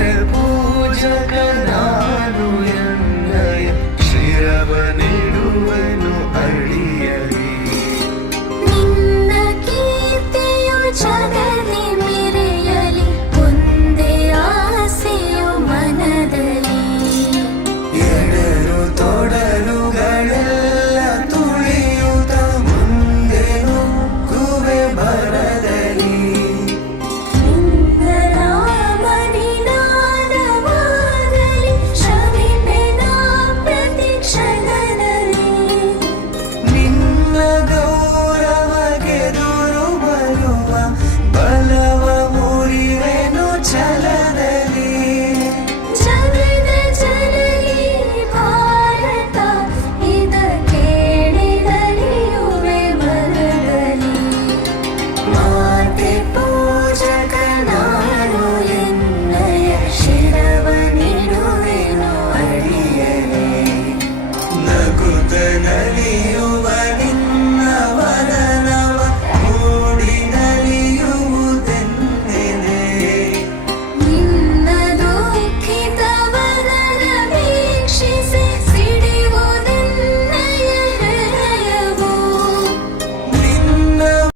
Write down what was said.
ಮಾತೆ ಪೂಜಕ ನಾನು ಎನ್ನಯ ಶಿರವ ನೀಡುವೆನು ಅಡಿಯಲಿ. ನಿನ್ನ ಕೀರ್ತಿಯು ಜಗದಿ ಮೆರೆಯಲಿ, ಒಂದೇ ಆಸೆಯು ಮನದಲ್ಲಿ. ಎಡರು ತೊಡರುಗಳೆಲ್ಲ ತುಳಿಯುತ್ತ ಮುಂದೆ ನುಗ್ಗುವೆ ಭರದಲ್ಲಿ. ನಿನ್ನ ನಾಮನಿನಾದವಾಗಲಿ, ಶ್ರಮಿಪೆನ ಪ್ರತಿ ಕ್ಷಣದಲ್ಲಿ. ನಿನ್ನ ಗೌರವಗೆದುರು ಬರುವ ಬಲವ ಮುರಿವೆನು ಛಲದಲ್ಲಿ. ಜಗದ ಜನನಿ ಭಾರತ, ಇದ ಕೇಳಿದರಿಯುವೆ ಮನದಲ್ಲಿ. ಮಾತೆ ಪೂಜಕ ನಾನು ಎನ್ನಯ ಶಿರವ ನೀಡುವೆನು ಅಡಿಯಲಿ. ನಗುತ್ತ ನಲಿಯ